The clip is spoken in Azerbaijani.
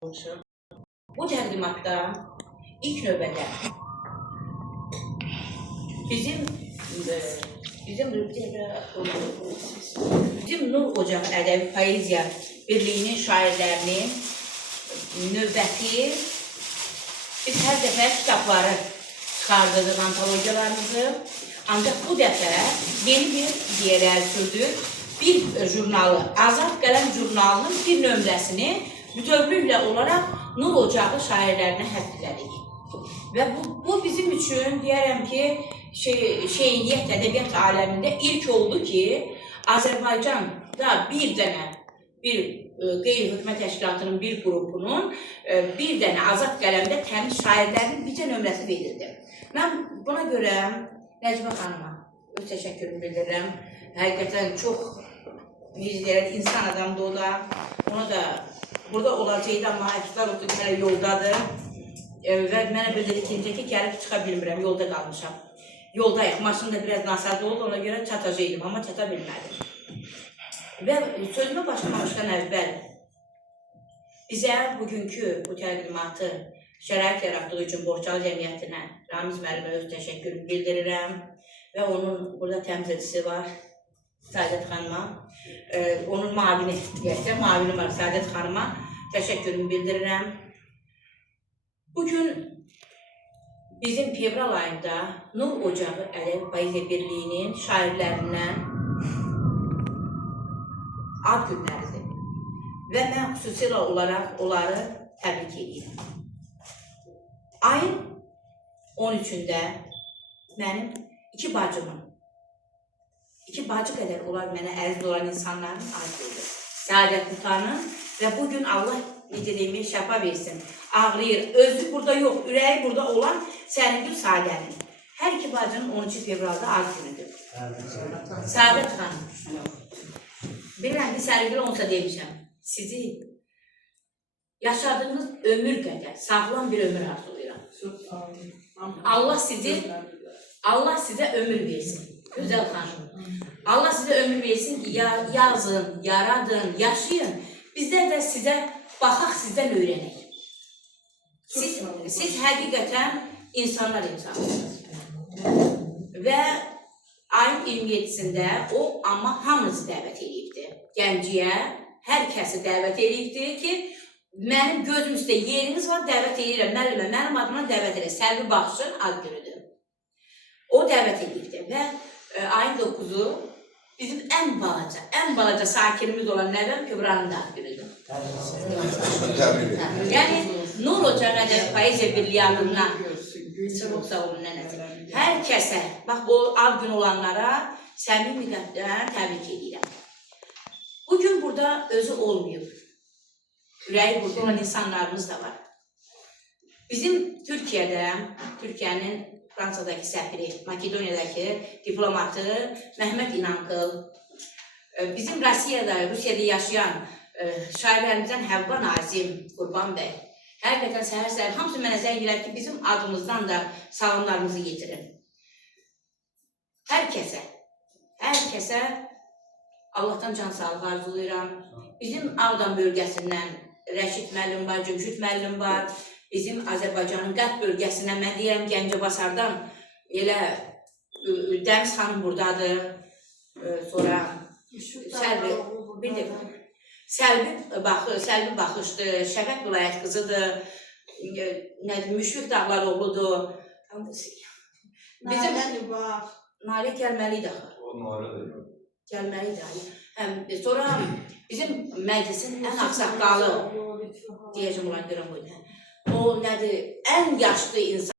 Bu təqdimatda ilk növbədə bizim Nur Ocaq Ədəbi Poeziya Birliyinin şairlərinin növbəti biz hər dəfə kitabları çıxardırdıq, antologiyalarımızı. Ancaq bu dəfə yeni bir yerə sürdük. Bir jurnalı, Azad Qələm jurnalının bir nömrəsini bütövlüklə olaraq Nur Ocağı şairlərinə həsr edirik. Və bu bizim üçün deyərəm ki, şeiriyyət, ədəbiyyat aləmində ilk oldu ki, Azərbaycanda bir dənə qeyri-hökumət təşkilatının bir qrupunun bir dənə Azad Qələmdə təmiz şairlərin bircə nömrəsi verildi. Mən buna görə Nəcmə xanıma öz təşəkkürümü bildirirəm. Həqiqətən çox insan adamdır o da. Ona da burada olacaqdı, amma əksər oldu ki, hələ yoldadır. Və mənə bildirdi ki, gəlib çıxa bilmirəm, yolda qalmışam. Yoldayıq, maşın da biraz nasazlı oldu, ona görə çatacaqdım, amma çata bilmədim. Və sözümə başlamamışdan əvvəl bizə bugünkü bu təqdimatı şərait yaratdığı üçün Borçalı Cəmiyyətinə Ramiz müəllimə öz təşəkkürümü bildirirəm və onun burada təmsilçisi var, Səadət xanıma, onun mavini var, Səadət xanıma təşəkkürümü bildirirəm. Bugün bizim fevral ayında Nur Ocağı Ədəbi Poeziya Birliyinin şairlərindən ad günləridir və mən xüsusilə olaraq onları təbrik edirəm. Ayın 13-də mənim iki bacı qədər olar mənə əziz olan insanların ad günüdür. Səadət Qutanın və bugün Allah necə demək şəfa versin, ağrıyır, özü burada yox, ürəyi burada olan Sərgül Sadənin. Hər iki bacının 13 fevralda ad günüdür. Səadət xanım, bilirəm ki, Sərgül olsa demişəm, sizi yaşadığınız ömür qədər sağlam bir ömür arzulayıram. Allah sizə ömür versin, gözəl xanım. Allah sizə ömür versin ki, yazın, yaradın, yaşayın. Bizlər də sizə baxaq, sizdən öyrənək. Siz həqiqətən insanlar insansınız. Və ayın 27-sində o, amma hamınızı dəvət edibdir. Gənciyə, hər kəsi dəvət edibdir ki, mənim gözüm üstə yeriniz var, dəvət edirəm, müəllimə, mənim adıma dəvət edir. Səlvi Baxışın ad günüdür. O dəvət edibdir və ayın 9-u bizim ən balaca sakinimiz olan Nəvəm Kübranın da ad günüdür. Yəni, Nur Ocağı Ədəbi Poeziya Birliyi adından çox sağ olun nənəsi. Hər kəsə, bax, o ad gün olanlara səmimi qəlbdən təbrik edirəm. Bugün burada özü olmayıb. Ürəyi burada olan insanlarımız da var. Bizim Türkiyənin Fransadakı səfiri, Makedoniyadakı diplomatı Məhməd İnankıl, bizim Rusiyada yaşayan şairlərimizdən Həvva Nazim, Qurban bəy, həqiqətən səhər-səhər hamısı mənə zəng edir ki, bizim adımızdan da salamlarımızı yetirin. Hər kəsə Allahdan can sağlığı arzulayıram. Bizim Ağdam bölgəsindən Rəşid müəllim var, Cümşüd müəllim var. Bizim Azərbaycanın qərb bölgəsindən, mən deyirəm, Gəncəbasardan elə Dəniz xanım buradadır. Sonra Səlvi Baxışdır, Şəfət Vilayət qızıdır, Müşfiq Dağlaroğludur. Nalə gəlməliydi axı. Sonra bizim məclisin ən axsaqqalı, deyəcəm olan görəm buydu. O nədir, ən yaşlı insan.